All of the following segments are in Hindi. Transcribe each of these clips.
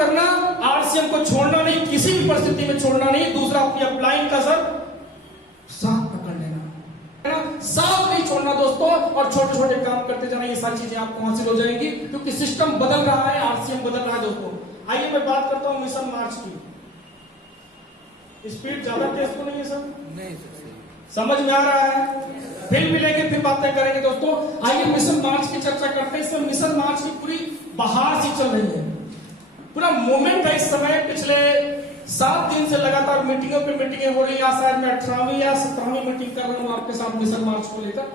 करना, आरसीएम को छोड़ना नहीं, किसी भी परिस्थिति में छोड़ना नहीं। दूसरा, अपनी अपलाइन का सर साथ पकड़ लेना, साथ नहीं छोड़ना दोस्तों, और छोटे छोटे काम करते जाना। ये सारी चीजें आपको हासिल हो जाएंगी, क्योंकि सिस्टम बदल रहा है, आरसीएम बदल रहा है दोस्तों। आइए मैं बात करता हूं मिशन मार्च की। स्पीड ज्यादा तेज तो नहीं है सर? नहीं सर, समझ में आ रहा है? फिर मिलेंगे, फिर बातें करेंगे दोस्तों। आइए मिशन मार्च की चर्चा करते हैं। इसमें मिशन मार्च की पूरी बहार सी चल रही है, पूरा मूवमेंट है इस समय। पिछले 7 दिन से लगातार मीटिंगों पे मीटिंगें हो रही है। शायद मैं 18वीं या 17वीं मीटिंग कर रहा हूं आपके साथ मिशन मार्च को लेकर।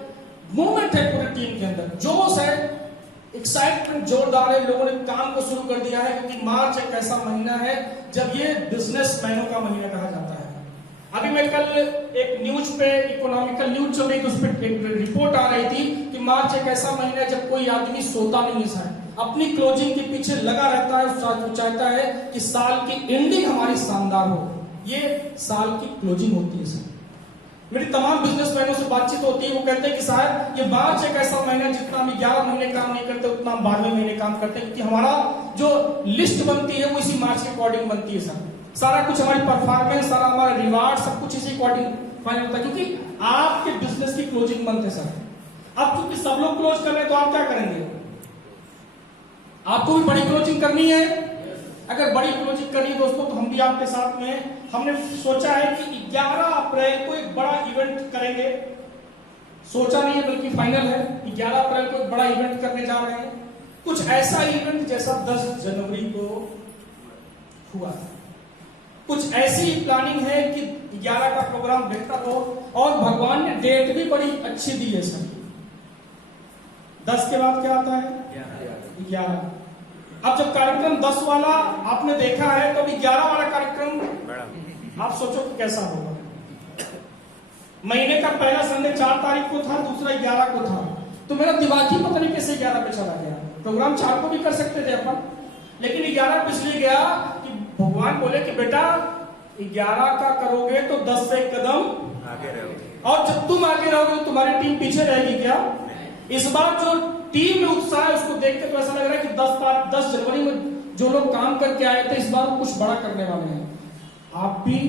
मूवमेंट है पूरी टीम के अंदर, जोश है, एक्साइटमेंट जोरदार है। लोगों ने काम को शुरू कर दिया है, क्योंकि मार्च एक ऐसा महीना है जब ये बिजनेसमैनों का महीना कहा जाता है। अभी मैं कल एक न्यूज पे, इकोनॉमिकल न्यूज चल रही थी, उस पर एक रिपोर्ट आ रही थी कि मार्च एक ऐसा महीना है जब कोई आदमी सोता नहीं है सर, अपनी क्लोजिंग के पीछे लगा रहता है। वो चाहता है कि साल की एंडिंग हमारी शानदार हो। ये साल की क्लोजिंग होती है सर। मेरी तमाम बिजनेसमैनों से बातचीत होती है, वो कहते हैं कि साहब ये मार्च एक ऐसा महीना जितना हम 11 महीने काम नहीं करते उतना हम 12वें महीने काम करते हैं, क्योंकि हमारा जो लिस्ट बनती है वो इसी मार्च के अकॉर्डिंग बनती है सर। सारा कुछ हमारी परफॉर्मेंस, सारा हमारा रिवार्ड, सब कुछ इसी अकॉर्डिंग फाइनल होता है, क्योंकि आपके बिजनेस की क्लोजिंग मंथ है सर। अब क्योंकि सब लोग क्लोज कर रहे हैं तो आप क्या करेंगे? आपको भी बड़ी क्लोजिंग करनी है। अगर बड़ी क्लोजिंग करनी है दोस्तों, तो हम भी आपके साथ में हमने सोचा है कि 11 अप्रैल को एक बड़ा इवेंट करेंगे। सोचा नहीं है बल्कि फाइनल है, 11 अप्रैल को एक बड़ा इवेंट करने जा रहे हैं। कुछ ऐसा इवेंट जैसा 10 जनवरी को हुआ था। कुछ ऐसी प्लानिंग है कि 11 का प्रोग्राम बेहतर हो, और भगवान ने डेट भी बड़ी अच्छी दी है सर। 10 के बाद क्या आता है? 11। अब जब कार्यक्रम 10 वाला आपने देखा है, तो अभी 11 वाला कार्यक्रम आप सोचो कि कैसा होगा। महीने का पहला संडे 4 तारीख को था, दूसरा 11 को था। तो मेरा दिमाग ही पता नहीं कैसे 11 पे चला गया। प्रोग्राम 4 को भी कर सकते थे अपन, लेकिन 11 पे इसलिए गया कि भगवान बोले कि बेटा 11 का करोगे तो 10 से एक कदम आगे रहोगे, और जब तुम आगे रहोगे तो तुम्हारी टीम पीछे रहेगी क्या? इस बार जो टीम में उत्साह है उसको देख के तो ऐसा लग रहा है कि 10 जनवरी में जो लोग काम करके आए थे, इस बार कुछ बड़ा करने वाले हैं। आप भी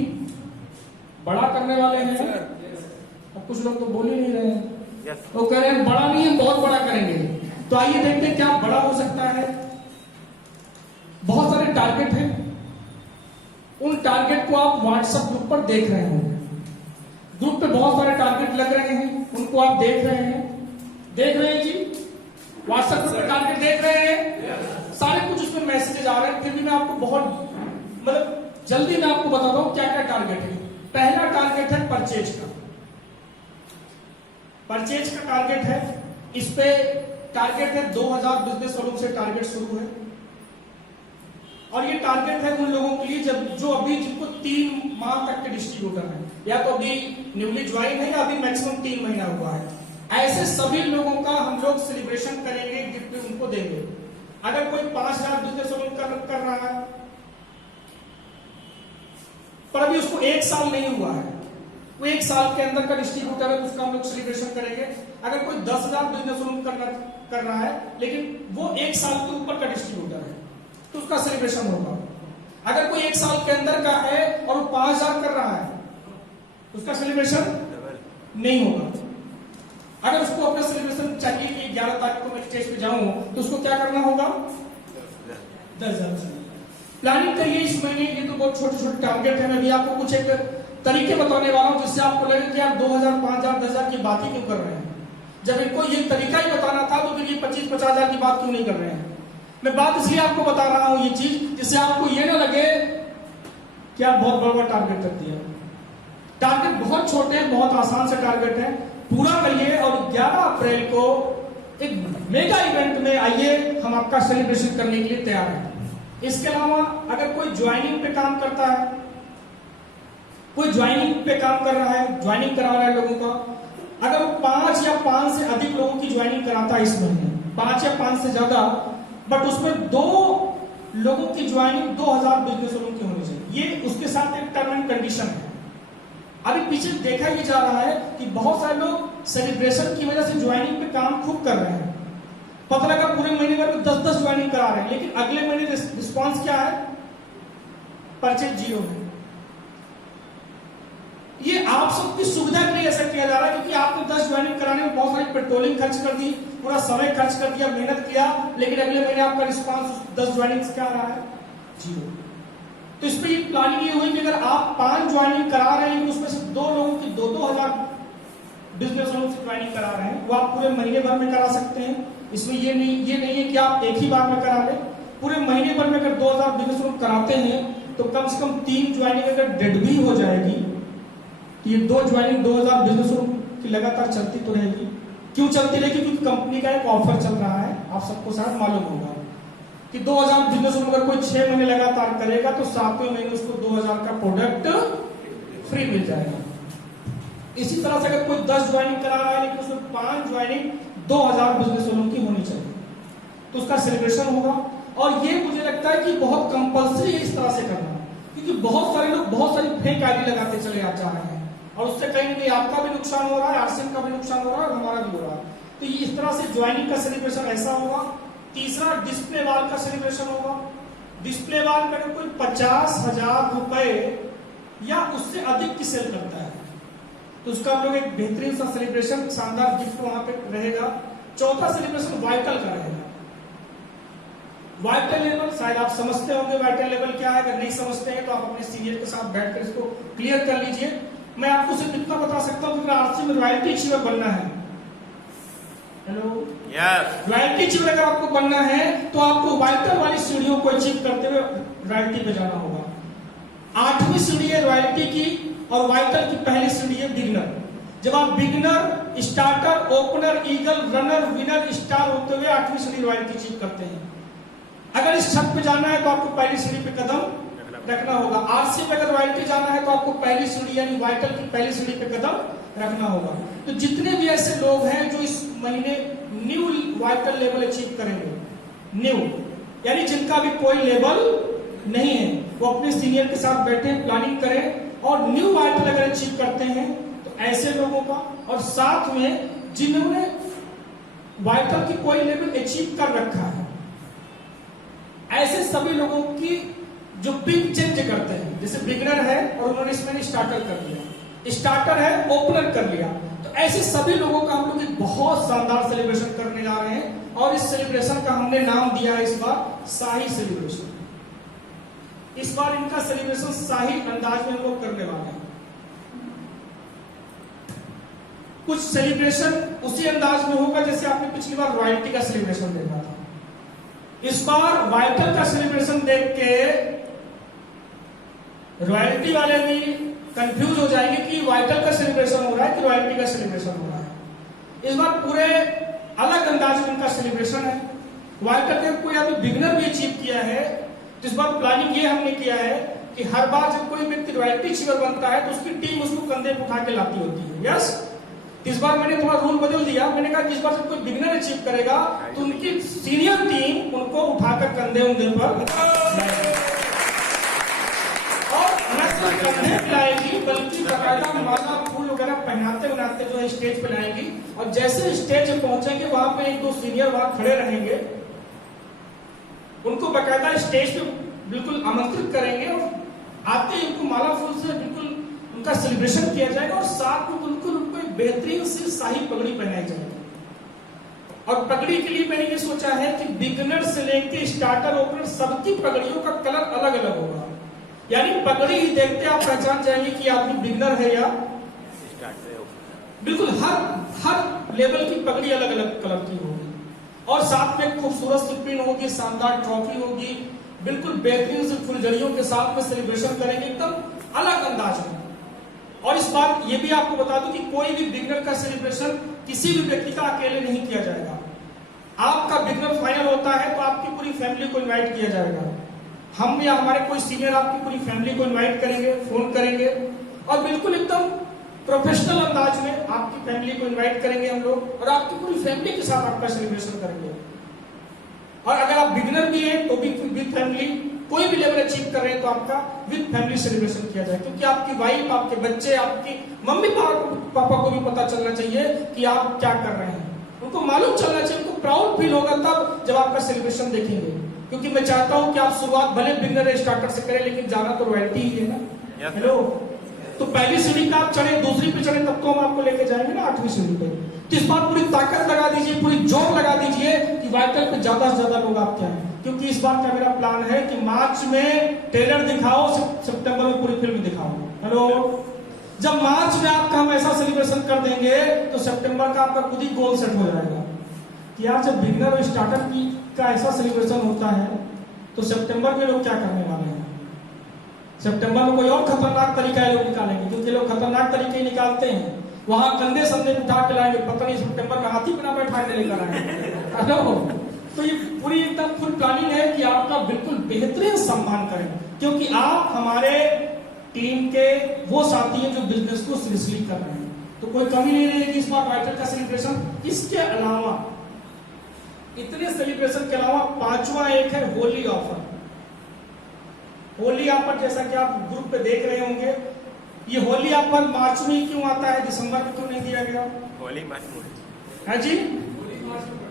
बड़ा करने वाले हैं। अब कुछ लोग तो बोल ही नहीं रहे हैं, तो कह रहे हैं बड़ा नहीं है, बहुत बड़ा करेंगे। तो आइए देखते हैं क्या बड़ा हो सकता है। बहुत सारे टारगेट हैं, उन टारगेट को आप व्हाट्सएप ग्रुप पर देख रहे होंगे। ग्रुप पे बहुत सारे टारगेट लग रहे हैं, उनको आप देख रहे हैं जी। व्हाट्सएप ग्रुप पे टारगेट देख रहे हैं, सारे कुछ उसमें मैसेजेस आ रहे हैं। फिर भी मैं आपको बहुत जल्दी मैं आपको बताता हूं क्या क्या टारगेट है। पहला टारगेट है परचेज का। परचेज का टारगेट है, इस पे टारगेट है 2000 बिजनेस वालों से टारगेट शुरू है। और ये टारगेट है उन लोगों के लिए जो अभी जिनको 3 माह तक के डिस्ट्रीब्यूटर है, या तो अभी न्यूली ज्वाइन है, या अभी मैक्सिमम 3 महीना हुआ है। ऐसे सभी लोगों का हम लोग सेलिब्रेशन करेंगे, गिफ्ट उनको देंगे। अगर कोई 5000 बिजनेस वालों कर रहा है, पर अभी उसको 1 साल नहीं हुआ है, वो 1 साल के अंदर का डिस्ट्रीब्यूटर है, तो उसका हम लोग सेलिब्रेशन करेंगे। अगर कोई 10,000 बिजनेस वालों कर रहा है, लेकिन वो 1 साल के ऊपर का डिस्ट्रीब्यूटर है, तो उसका सेलिब्रेशन होगा। अगर कोई 1 साल के अंदर का है और वो 5000 कर रहा है, उसका सेलिब्रेशन नहीं होगा। अगर उसको अपना सेलिब्रेशन चाहिए कि 11 तारीख को मैं स्टेज पे जाऊं, तो उसको क्या करना होगा? 10,000 प्लानिंग करिए इस महीने। ये तो बहुत छोटे छोटे टारगेट है। मैं भी आपको कुछ एक तरीके बताने वाला हूं, जिससे आपको लगे कि यार 2000, 5000, 10,000 की बात ही क्यों कर रहे हैं। जब इनको ये तरीका ही बताना था, तो फिर ये 25-50,000 की बात क्यों नहीं कर रहे हैं। मैं बात इसलिए आपको बता रहा हूं ये चीज, जिससे आपको ये ना लगे कि आप बहुत बड़ा टारगेट कर दिया। टारगेट बहुत छोटे हैं, बहुत आसान से टारगेट है, पूरा करिए। और 11 अप्रैल को एक मेगा इवेंट में आइए, हम आपका सेलिब्रेशन करने के लिए तैयार हैं। इसके अलावा अगर कोई ज्वाइनिंग पे काम करता है, कोई ज्वाइनिंग पे काम कर रहा है, ज्वाइनिंग करा रहा है लोगों का, अगर वो 5 या 5 से अधिक लोगों की ज्वाइनिंग कराता है इस महीने, 5 या 5 से ज्यादा, बट उसमें 2 लोगों की ज्वाइनिंग 2000 बिजनेस वालों की होनी चाहिए। ये उसके साथ एक टर्म एंड कंडीशन है। अभी पीछे देखा ही जा रहा है कि बहुत सारे लोग सेलिब्रेशन की वजह से ज्वाइनिंग पे काम खूब कर रहे हैं, पता लगा पूरे महीने भर में 10-10 ज्वाइनिंग करा रहे हैं, लेकिन अगले महीने रिस्पॉन्स क्या है? परचेज 0 है। ये आप सबकी सुविधा के लिए ऐसा किया जा रहा है, क्योंकि आपने 10 ज्वाइनिंग कराने में बहुत सारी पेट्रोलिंग खर्च कर दी, पूरा समय खर्च कर दिया, मेहनत किया, लेकिन अगले महीने आपका रिस्पॉन्स 10 ज्वाइनिंग क्या आ रहा है? 0। तो इस पे ये प्लानिंग ये हुई कि अगर आप 5 ज्वाइनिंग करा रहे हैं, उसमें से 2 लोगों की 2-2 हजार बिजनेस ओनर से ज्वाइनिंग करा रहे हैं, वो आप पूरे महीने भर में करा सकते हैं। इसमें ये नहीं है कि आप एक ही बार में करा लें। पूरे महीने भर में अगर 2000 बिजनेस ओनर कराते हैं तो कम से कम 3 ज्वाइनिंग अगर डेड भी हो जाएगी, तो ये 2 ज्वाइनिंग 2000 बिजनेस ओनर की लगातार चलती तो रहेगी। क्यों चलती रहेगी? क्योंकि कंपनी का एक ऑफर चल रहा है, आप सबको शायद मालूम होगा कि 2000 बिजनेस ओनर अगर कोई 6 महीने लगातार करेगा तो 7वें महीने उसको 2000 का प्रोडक्ट फ्री मिल जाएगा। इसी तरह से अगर कोई 10 ज्वाइनिंग करा रहा है, लेकिन उसमें 5 ज्वाइनिंग 2000 बिजनेस ओनर की होनी चाहिए, तो उसका सेलिब्रेशन होगा। और ये मुझे लगता है कि बहुत कंपल्सरी है इस तरह से करना, क्योंकि बहुत सारे लोग बहुत सारी फेक आईडी लगाते चले जा रहे हैं, और उससे कहीं ना कहीं आपका भी नुकसान हो रहा है, आरसीएम का भी नुकसान हो रहा है, और हमारा भी हो रहा है। तो ये इस तरह से ज्वाइनिंग का सेलिब्रेशन ऐसा होगा। तीसरा, डिस्प्ले वॉल का सेलिब्रेशन होगा। डिस्प्ले वॉल में अगर कोई 50,000 रुपए या उससे अधिक की सेल करता है तो उसका हम लोग एक बेहतरीन सा सेलिब्रेशन, शानदार गिफ्ट वहां पे रहेगा। चौथा सेलिब्रेशन वाइटल का रहेगा। वाइटल लेवल शायद आप समझते होंगे वाइटल लेवल क्या है, अगर नहीं समझते हैं तो आप अपने सीनियर के साथ बैठकर इसको क्लियर कर लीजिए। मैं आपको सिर्फ इतना बता सकता हूं कि आरसी में रॉयल्टी अचीवर बनना है, हेलो यस, रॉयल्टी अचीवर अगर आपको बनना है तो आपको वाइटल वाली सीढ़ियों को अचीव करते हुए रॉयल्टी पे जाना होगा। 8वीं सीढ़ी है रॉयल्टी की, और वाइटल की पहली सीढ़ी है बिगनर। जब आप beginner, starter, opener, eagle, runner, winner, star होते हुए 8वीं सीढ़ी रॉयल्टी अचीव करते हैं। अगर इस छत पे जाना है तो आपको पहली सीढ़ी पे कदम रखना होगा। आरसी पे अगर रॉयल्टी जाना है तो आपको पहली सीढ़ी यानी वाइटल की पहली सीढ़ी पे कदम रखना होगा। तो जितने भी ऐसे लोग हैं जो इस महीने न्यू वाइटल लेवल अचीव करेंगे, न्यू यानी जिनका भी कोई लेवल नहीं है, वो अपने सीनियर के साथ बैठे प्लानिंग करें, और न्यू वाइटल अगर अचीव करते हैं तो ऐसे लोगों का, और साथ में जिन्होंने वाइटल की कोई लेवल अचीव कर रखा है, ऐसे सभी लोगों की जो बिग चेंज करते हैं, जैसे बिगनर है और उन्होंने इसमें स्टार्टर कर लिया, स्टार्टर है ओपनर कर लिया, तो ऐसे सभी लोगों का हम लोग एक बहुत शानदार सेलिब्रेशन करने जा रहे हैं। और इस सेलिब्रेशन का हमने नाम दिया है इस बार शाही सेलिब्रेशन। इस बार इनका सेलिब्रेशन शाही अंदाज में हम लोग करने वाले हैं। कुछ सेलिब्रेशन उसी अंदाज में होगा जैसे आपने पिछली बार रॉयल्टी का सेलिब्रेशन देखा था। इस बार वाइटल का सेलिब्रेशन देख के रॉयल्टी वाले भी कंफ्यूज हो जाएंगे कि वाइटल का सेलिब्रेशन हो रहा है कि रॉयल्टी का सेलिब्रेशन हो रहा है। इस बार पूरे अलग अंदाज में इनका सेलिब्रेशन है। वाइटल के कोई अभी बिगनर भी अचीव किया है, तो इस बार प्लानिंग ये हमने किया है कि हर बार जब कोई व्यक्ति रॉयल्टी अचीवर बनता है तो उसकी टीम उसको कंधे पे उठा के लाती होती है। यस, इस बार मैंने थोड़ा रूल बदल दिया। मैंने कहा कि इस बार जब कोई बिगनर अचीव करेगा तो उनकी सीनियर टीम उनको उठाकर कंधे पर और न सिर्फ कंधे पे लाएगी बल्कि बाकायदा माला फूल वगैरह पहनाते बनाते जो है स्टेज पे लाएंगी। और जैसे स्टेज पे पहुंचेंगे वहां पे 1-2 सीनियर वहां खड़े रहेंगे, उनको बाकायदा स्टेज पे बिल्कुल आमंत्रित करेंगे और आते ही उनको माला फूल से बिल्कुल उनका सेलिब्रेशन किया जाएगा और साथ में बिल्कुल उनको एक बेहतरीन सी शाही पगड़ी पहनाई जाएगी। और पगड़ी के लिए मैंने ये सोचा है कि बिगनर से लेके स्टार्टर ओपनर सबकी पगड़ियों का कलर अलग अलग होगा, यानी पगड़ी ही देखते आप पहचान जाएंगे कि आदमी बिगनर है या बिल्कुल हर लेवल की पगड़ी अलग अलग कलर की होगी। और साथ में खूबसूरत सी पिन होगी, शानदार ट्रॉफी होगी, बिल्कुल बेहतरीन से फुलझड़ियों के साथ में सेलिब्रेशन करेंगे एकदम अलग अंदाज में। और इस बार ये भी आपको बता दूं कि कोई भी बिगनर का सेलिब्रेशन किसी भी व्यक्ति का अकेले नहीं किया जाएगा। आपका बिगनर फाइनल होता है तो आपकी पूरी फैमिली को इनवाइट किया जाएगा। हम या हमारे कोई सीनियर आपकी पूरी फैमिली को इनवाइट करेंगे, फोन करेंगे और बिल्कुल एकदम प्रोफेशनल अंदाज में आपकी फैमिली को इनवाइट करेंगे हम लोग और आपकी पूरी फैमिली के साथ आपका सेलिब्रेशन करेंगे। और अगर आप बिगनर भी हैं तो भी विद फैमिली कोई भी लेवल अचीव कर रहे हैं तो आपका विद फैमिली सेलिब्रेशन किया जाए, क्योंकि आपकी वाइफ, आपके बच्चे, आपकी मम्मी पापा को भी पता चलना चाहिए कि आप क्या कर रहे हैं। उनको मालूम चलना चाहिए, उनको प्राउड फील होगा तब जब आपका सेलिब्रेशन देखेंगे। क्योंकि मैं चाहता हूं कि आप शुरुआत भले बिगनर स्टार्टर से करें, लेकिन जाना तो रॉयल्टी ही है ना। हेलो, तो पहली सीढ़ी का आप चढ़े, दूसरी पे चढ़े, तब तो हम आपको लेके जाएंगे ना 8वीं सीढ़ी पे। तो इस बार पूरी ताकत लगा दीजिए, पूरी जोर लगा दीजिए कि वाइटल पे ज्यादा से ज्यादा लोग आपके आए। क्योंकि इस बार का मेरा प्लान है कि मार्च में ट्रेलर दिखाओ, सितंबर में पूरी फिल्म दिखाओ। हेलो, जब मार्च में आपका हम ऐसा सेलिब्रेशन कर देंगे तो सितंबर का आपका खुद ही गोल सेट हो जाएगा कि यार जब बिगनर और स्टार्टर की का ऐसा सेलिब्रेशन होता है तो सितंबर में लोग क्या करने वाले हैं। सितंबर में कोई और खतरनाक तरीका लोग निकालेंगे, क्योंकि लोग खतरनाक तरीके निकालते हैं। वहां कंधे संधे उठा के लाएंगे, पता नहीं सितंबर में हाथी बिना बैठा के लेकर आएंगे। तो ये पूरी एकदम फुल प्लानिंग है कि आपका बिल्कुल बेहतरीन सम्मान करें, क्योंकि आप हमारे टीम के वो साथी हैं जो बिजनेस को सीरियसली कर रहे हैं। तो कोई कमी नहीं रहेगी इस बार वाइटल का सेलिब्रेशन। इसके अलावा, इतने सेलिब्रेशन के अलावा पांचवा एक है होली ऑफर। होली ऑफर जैसा कि आप ग्रुप पे देख रहे होंगे, ये होली ऑफर मार्च में क्यों आता है, दिसंबर में क्यों नहीं दिया गया? होली मार्च में है जी,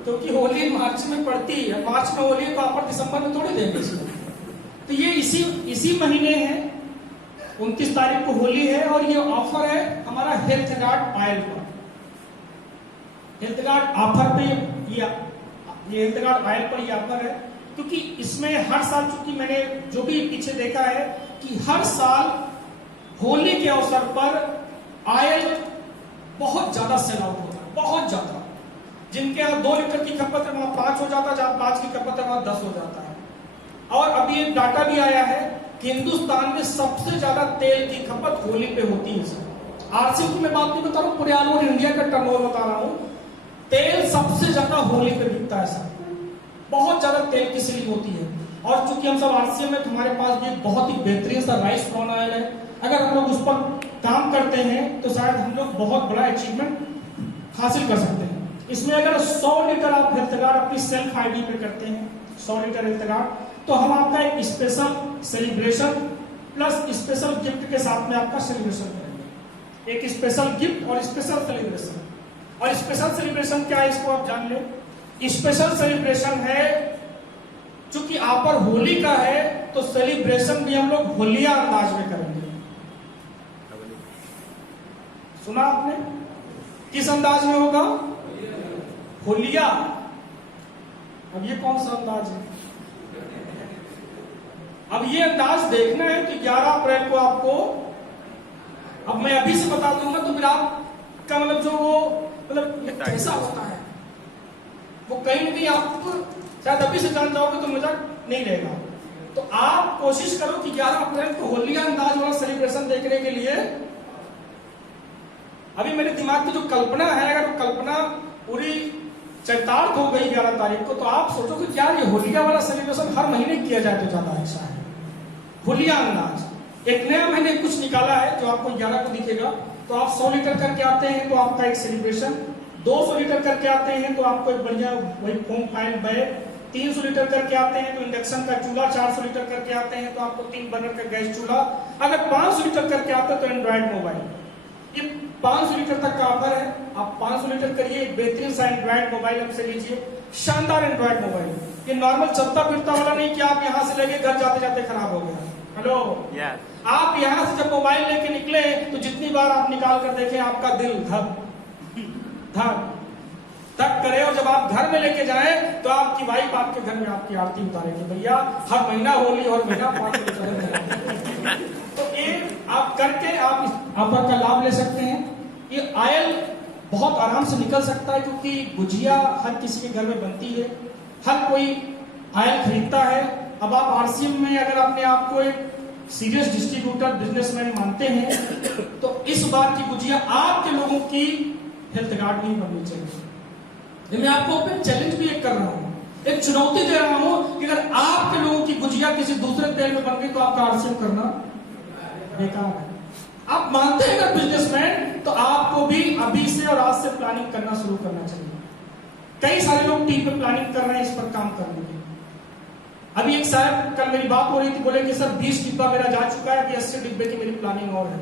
क्योंकि होली मार्च में पड़ती है। मार्च में होली का ऑफर दिसंबर में थोड़ी देंगे इसमें। तो ये इसी महीने है, 29 तारीख को होली है और ये ऑफर है हमारा हेल्थ गार्ड ऑयल पर। हेल्थ गार्ड ऑफर पे ये हेल्थ गार्ड ऑयल पर ये ऑफर है, क्योंकि इसमें हर साल, चूंकि मैंने जो भी पीछे देखा है कि हर साल होली के अवसर पर ऑयल बहुत ज्यादा सेल आउट होता है, बहुत ज्यादा। जिनके यहाँ 2 लीटर की खपत है वहां 5 हो जाता है, जहां 5 की खपत है वहां 10 हो जाता है। और अभी एक डाटा भी आया है कि हिंदुस्तान में सबसे ज्यादा तेल की खपत होली पे होती है। आरसी की मैं बात नहीं बता रहा हूँ, पूरे ऑल ओवर इंडिया का टर्नओवर बता रहा हूँ। तेल सबसे ज्यादा होली पे बिकता है सर, बहुत ज्यादा तेल की सेलिंग होती है। और चूंकि हम सब आरसीएम में, तुम्हारे पास भी एक बहुत ही बेहतरीन सा राइस ब्राउन ऑयल है। अगर हम लोग उस पर काम करते हैं तो शायद हम लोग बहुत बड़ा अचीवमेंट हासिल कर सकते हैं। इसमें अगर 100 लीटर आप हेल्थ गार्ड अपनी सेल्फ आईडी पे करते हैं, 100 लीटर हेल्थ गार्ड, तो हम आपका एक special celebration plus special gift के साथ में आपका सेलिब्रेशन करेंगे। एक स्पेशल गिफ्ट और स्पेशल सेलिब्रेशन। और स्पेशल सेलिब्रेशन क्या है इसको आप जान ले। स्पेशल सेलिब्रेशन है, चूंकि ऑफर होली का है तो सेलिब्रेशन भी हम लोग होलिया अंदाज में करेंगे। सुना आपने, किस अंदाज में होगा? होलिया। अब ये कौन सा अंदाज है? अब ये अंदाज देखना है कि 11 अप्रैल को आपको, अब मैं अभी से बता दूंगा तो फिर आपका मतलब जो वो मतलब कैसा होता है वो कहीं ना कहीं आप शायद अभी से जान जाओगे तो मजाक नहीं रहेगा। तो आप कोशिश करो कि 11 अप्रैल को होलिया अंदाज वाला सेलिब्रेशन देखने के लिए, अभी मेरे दिमाग की जो कल्पना है, अगर कल्पना पूरी चरितार्थ हो गई 11 तारीख को, तो आप सोचो कि क्या ये होलिया वाला सेलिब्रेशन हर महीने किया जाए तो ज्यादा अच्छा है। होलिया अंदाज एक नया मैंने कुछ निकाला है जो आपको 11 को दिखेगा। तो आप 100 लीटर करके आते हैं तो आपका एक सेलिब्रेशन, 200 लीटर करके आते हैं तो आपको एक बढ़िया वही फोम फाइल बैग, 300 लीटर करके आते हैं तो इंडक्शन का चूल्हा, 400 लीटर करके आते हैं तो आपको 3 बर्नर का गैस चूल्हा, अगर 500 लीटर करके आते हैं तो एंड्रॉइड मोबाइल। ये 500 लीटर तक का ऑफर है। आप 500 लीटर करिए, एक बेहतरीन सा एंड्रॉइड मोबाइल हमसे लीजिए, शानदार एंड्रॉइड मोबाइल। ये नॉर्मल चलता फिरता वाला नहीं कि आप यहाँ से लेके घर जाते जाते खराब हो गया। हेलो, आप यहाँ से जब मोबाइल लेके निकले तो जितनी बार आप निकाल कर देखें आपका दिल धक धक धक करे, और जब आप घर में लेके जाएं तो आपकी वाइफ आपके घर में आपकी आरती उतारेगी, भैया हर महीना होली, हर महीना 5 लीटर। तो ये आप करके आप इस ऑफर का लाभ ले सकते हैं। ये ऑयल बहुत आराम से निकल सकता है, क्योंकि गुजिया हर किसी के घर में बनती है, हर कोई ऑयल खरीदता है। अब आप आरसीएम में अगर अपने आप को एक सीरियस डिस्ट्रीब्यूटर बिजनेसमैन मानते हैं तो इस बार की गुजिया आपके लोगों की हेल्थ गार्ड नहीं बननी चाहिए। मैं आपको ओपन चैलेंज भी एक कर रहा हूं, एक चुनौती दे रहा हूं कि अगर आपके लोगों की गुजिया किसी दूसरे तेल में बन गई तो आपका आरसीएम करना बेकार है। आप मानते हैं अगर बिजनेसमैन, तो आपको भी अभी से और आज से प्लानिंग करना शुरू करना चाहिए। कई सारे लोग टीम पे प्लानिंग कर रहे हैं इस पर काम करने की। अभी एक साहब कल मेरी बात हो रही थी, बोले कि सर 20 डिब्बा मेरा जा चुका है, अभी 80 डिब्बे की मेरी प्लानिंग और है।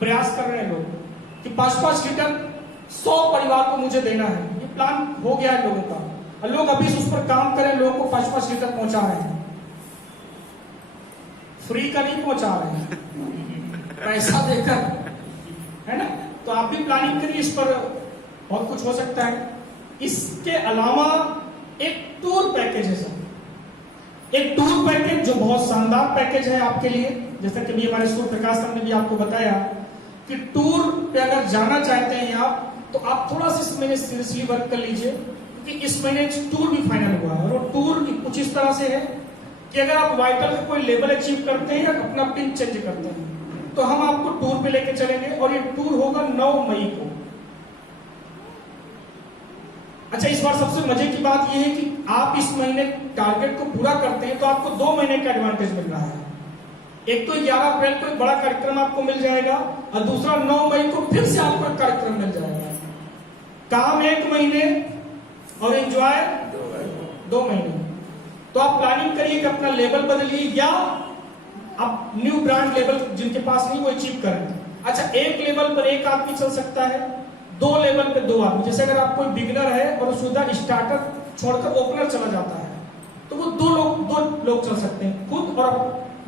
प्रयास कर रहे हैं लोग कि 5-5 लीटर 100 परिवार को मुझे देना है। ये प्लान हो गया है लोगों का, और लोग अभी उस पर काम करें, लोगों को 5-5 लीटर पहुंचा रहे हैं, फ्री का नहीं पहुंचा रहे हैं, पैसा देकर, है ना। तो आप भी प्लानिंग करिए, इस पर बहुत कुछ हो सकता है। इसके अलावा एक टूर पैकेज है सर, एक टूर पैकेज जो बहुत शानदार पैकेज है आपके लिए। जैसा कि भी हमारे सूर्य प्रकाश सर ने भी आपको बताया कि टूर पे अगर जाना चाहते हैं आप, तो आप थोड़ा सा इस महीने सीरियसली वर्क कर लीजिए, क्योंकि इस महीने टूर भी फाइनल हुआ है। और वो टूर कुछ इस तरह से है कि अगर आप वाइटल का कोई लेवल अचीव करते हैं या अपना पिन चेंज करते हैं, तो हम आपको टूर पे लेके चलेंगे, और ये टूर होगा 9 मई को। अच्छा, इस बार सबसे मजे की बात यह है कि आप इस महीने टारगेट को पूरा करते हैं तो आपको 2 महीने का एडवांटेज मिल रहा है। एक तो 11 अप्रैल को एक बड़ा कार्यक्रम आपको मिल जाएगा, और दूसरा 9 मई को फिर से आपको एक कार्यक्रम मिल जाएगा। काम 1 महीने और एंजॉय 2 महीने। तो आप प्लानिंग करिए कि अपना लेवल बदलिए, या आप न्यू ब्रांड लेवल जिनके पास नहीं वो अचीव करें। अच्छा, एक लेवल पर एक आदमी चल सकता है, 2 लेवल पे 2 आदमी। जैसे अगर आप कोई बिगिनर है और सीधा स्टार्टर छोड़कर ओपनर चला जाता है, तो वो 2 लोग चल सकते हैं, खुद और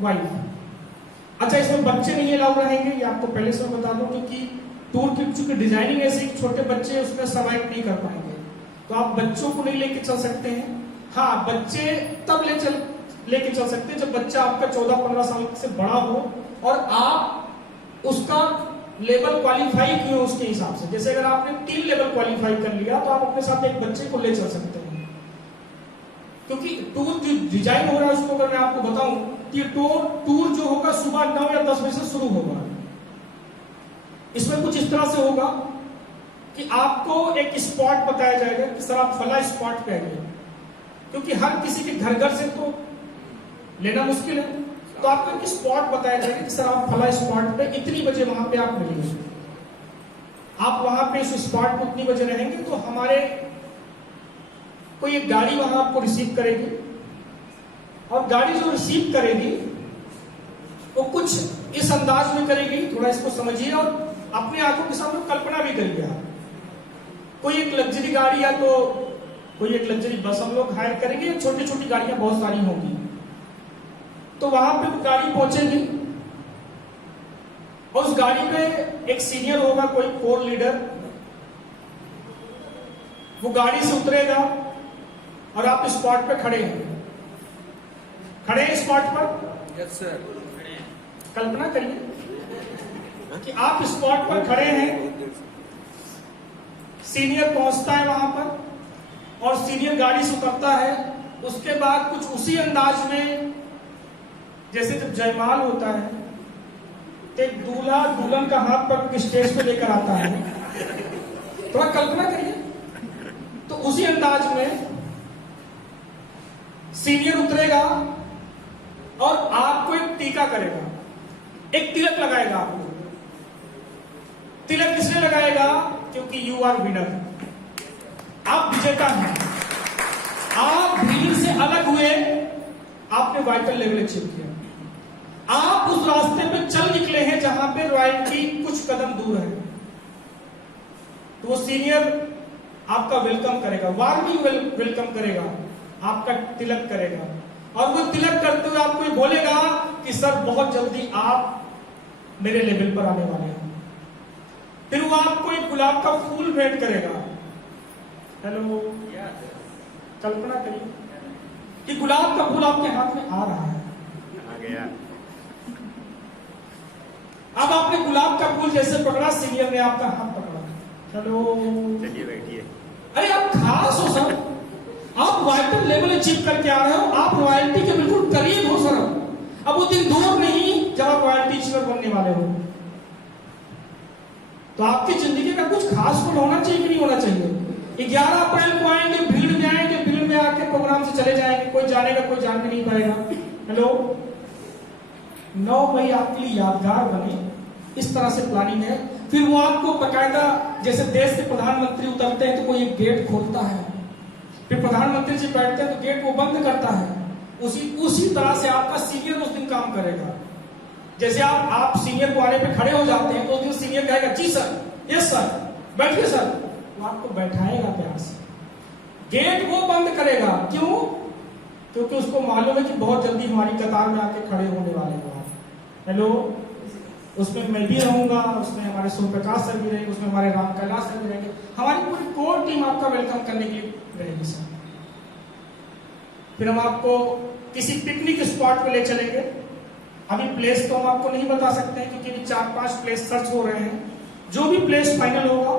वाइफ। अच्छा, इसमें बच्चे नहीं अलाउ रहेंगे, ये आपको पहले से बता दूं, क्योंकि टूर की चूंकि डिजाइनिंग ऐसी, छोटे बच्चे उसमें सर्वाइव नहीं कर पाएंगे, तो आप बच्चों को नहीं लेके चल सकते हैं। हाँ, बच्चे तब लेके चल सकते हैं जब बच्चा आपका 14-15 साल से बड़ा हो और आप उसका लेवल क्वालिफाई किए हो उसके हिसाब से। जैसे अगर आपने 3 लेवल क्वालिफाई कर लिया, तो आप अपने साथ एक बच्चे को ले चल सकते हैं। क्योंकि टूर जो डिजाइन हो रहा है उसको अगर मैं आपको बताऊं कि टूर जो होगा सुबह 9 या 10 बजे से शुरू होगा। इसमें कुछ इस तरह से होगा कि आपको एक स्पॉट बताया जाएगा कि सर आप फला स्पॉट पे आइए, क्योंकि हर किसी के घर से तो लेना मुश्किल है, तो आपको एक स्पॉट बताया जाएगा कि सर आप फला स्पॉट पे इतनी बजे वहां पे आप मिलेंगे। आप वहां पे उस स्पॉट पे उतनी बजे रहेंगे, तो हमारे कोई एक गाड़ी वहां आपको रिसीव करेगी, और गाड़ी जो रिसीव करेगी वो कुछ इस अंदाज में करेगी, थोड़ा इसको समझिए और अपने आंखों के सामने कल्पना भी करिए आप। कोई एक लग्जरी गाड़ी या तो कोई एक लग्जरी बस हम लोग हायर करेंगे, छोटी छोटी गाड़ियां बहुत सारी होंगी, तो वहां पे वो गाड़ी पहुंचेगी, और उस गाड़ी में एक सीनियर होगा, कोई कोर लीडर, वो गाड़ी से उतरेगा और आप स्पॉट पे खड़े हैं स्पॉट पर। Yes sir. कल्पना करिए कि आप स्पॉट पर खड़े हैं, सीनियर पहुंचता है वहां पर, और सीनियर गाड़ी से उतरता है। उसके बाद कुछ उसी अंदाज में, जैसे जब जयमाल होता है तो एक दूल्हा दुल्हन का हाथ पकड़ स्टेज पे लेकर आता है, थोड़ा कल्पना करिए, तो उसी अंदाज में सीनियर उतरेगा और आपको एक टीका करेगा, एक तिलक लगाएगा आपको। तिलक किसने लगाएगा? क्योंकि यू आर विनर, आप विजेता हैं, आप भीड़ से अलग हुए, आपने वाइटल लेवल अचीव किया, आप उस रास्ते पे चल निकले हैं जहां पे रॉयल्टी कुछ कदम दूर है। तो वो सीनियर आपका वेलकम करेगा, वार्मिंग वेलकम करेगा, आपका तिलक करेगा, और वो तिलक करते हुए आपको बोलेगा कि सर बहुत जल्दी आप मेरे लेवल पर आने वाले हैं। फिर वो आपको एक गुलाब का फूल भेंट करेगा। हेलो, कल्पना करिए कि गुलाब का फूल आपके हाथ में आ रहा है, आ गया। अब आपने गुलाब का फूल जैसे पकड़ा, सीनियर ने आपका हाथ पकड़ा। हेलो, चलिए बैठिए। अरे आप खास हो सर, आप वाइटल लेवल अचीव करके आ रहे हो, आप रॉयल्टी के बिल्कुल करीब हो सर। अब वो दिन दूर नहीं जब आप रॉयल्टी अचीवर बनने वाले हो। तो आपकी जिंदगी का कुछ खास गुण होना चाहिए कि नहीं होना चाहिए? 11 अप्रैल को आएंगे, भीड़ में आएंगे, भीड़ में आके प्रोग्राम से चले जाएंगे, कोई जानेगा कोई जान भी नहीं पाएगा। हेलो, 9 मई आपके लिए यादगार बने, इस तरह से प्लानिंग है। फिर वो आपको बकायदा, जैसे देश के प्रधानमंत्री उतरते हैं तो कोई एक गेट खोलता है, फिर प्रधानमंत्री जी बैठते हैं तो गेट वो बंद करता है, उसी तरह से आपका सीनियर उस दिन काम करेगा। जैसे आप सीनियर को आने पे खड़े हो जाते हैं तो उस दिन सीनियर कहेगा जी सर, यस सर, बैठिए सर, वो आपको बैठाएगा प्यार से। गेट वो बंद करेगा, क्यों? क्योंकि उसको मालूम है कि बहुत जल्दी हमारी कतार में आके खड़े होने वाले हैं। हेलो, उसमें मैं भी रहूंगा, उसमें हमारे सूर्य प्रकाश सर भी रहेंगे, उसमें हमारे राम कैलाश सर भी रहेंगे, हमारी पूरी कोर टीम आपका वेलकम करने के लिए रहेगी सर। फिर हम आपको किसी पिकनिक स्पॉट पे ले चलेंगे। अभी प्लेस तो हम आपको नहीं बता सकते हैं क्योंकि अभी 4-5 प्लेस सर्च हो रहे हैं। जो भी प्लेस फाइनल होगा